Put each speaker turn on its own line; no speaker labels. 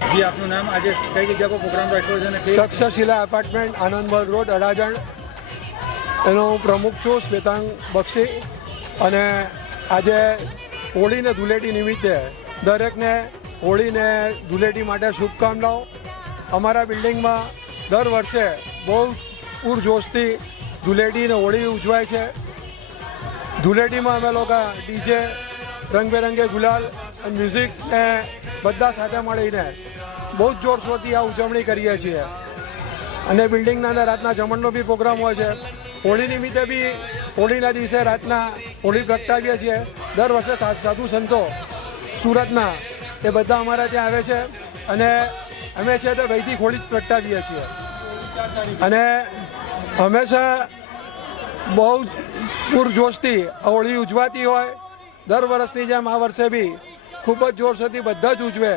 જી, આપનું નામ આજે કઈ જગ્યા પર પ્રોગ્રામ રાખ્યો છે અને
તક્ષશિલા એપાર્ટમેન્ટ આનંદભર રોડ, અડાજણ. એનો હું પ્રમુખ છું, શ્વેતાંગ બક્ષી. અને આજે હોળીને ધૂળેટી નિમિત્તે દરેકને હોળીને ધૂળેટી માટે શુભકામનાઓ. અમારા બિલ્ડિંગમાં દર વર્ષે બહુ પૂરજોશથી ધૂળેટી ને હોળી ઉજવાય છે. ધૂળેટીમાં અમે લોકો ડીજે, રંગબેરંગે ગુલાલ અને મ્યુઝિક બધા સાથે મળીને બહુ જ જોરશોરથી આ ઉજવણી કરીએ છીએ. અને બિલ્ડિંગના અંદર રાતના જમણનો બી પ્રોગ્રામ હોય છે. હોળી નિમિત્તે બી હોળીના દિવસે રાતના હોળી પ્રગટાવીએ છીએ. દર વર્ષે સાધુ સંતો સુરતના એ બધા અમારા ત્યાં આવે છે. અને અમે છે તે વૈદિક હોળી જ પ્રગટાવીએ છીએ. અને હંમેશા બહુ પૂરજોશથી હોળી ઉજવાતી હોય. દર વર્ષની જેમ આ વર્ષે બી ખૂબ જ જોરશોરથી બધા જ ઉજવે.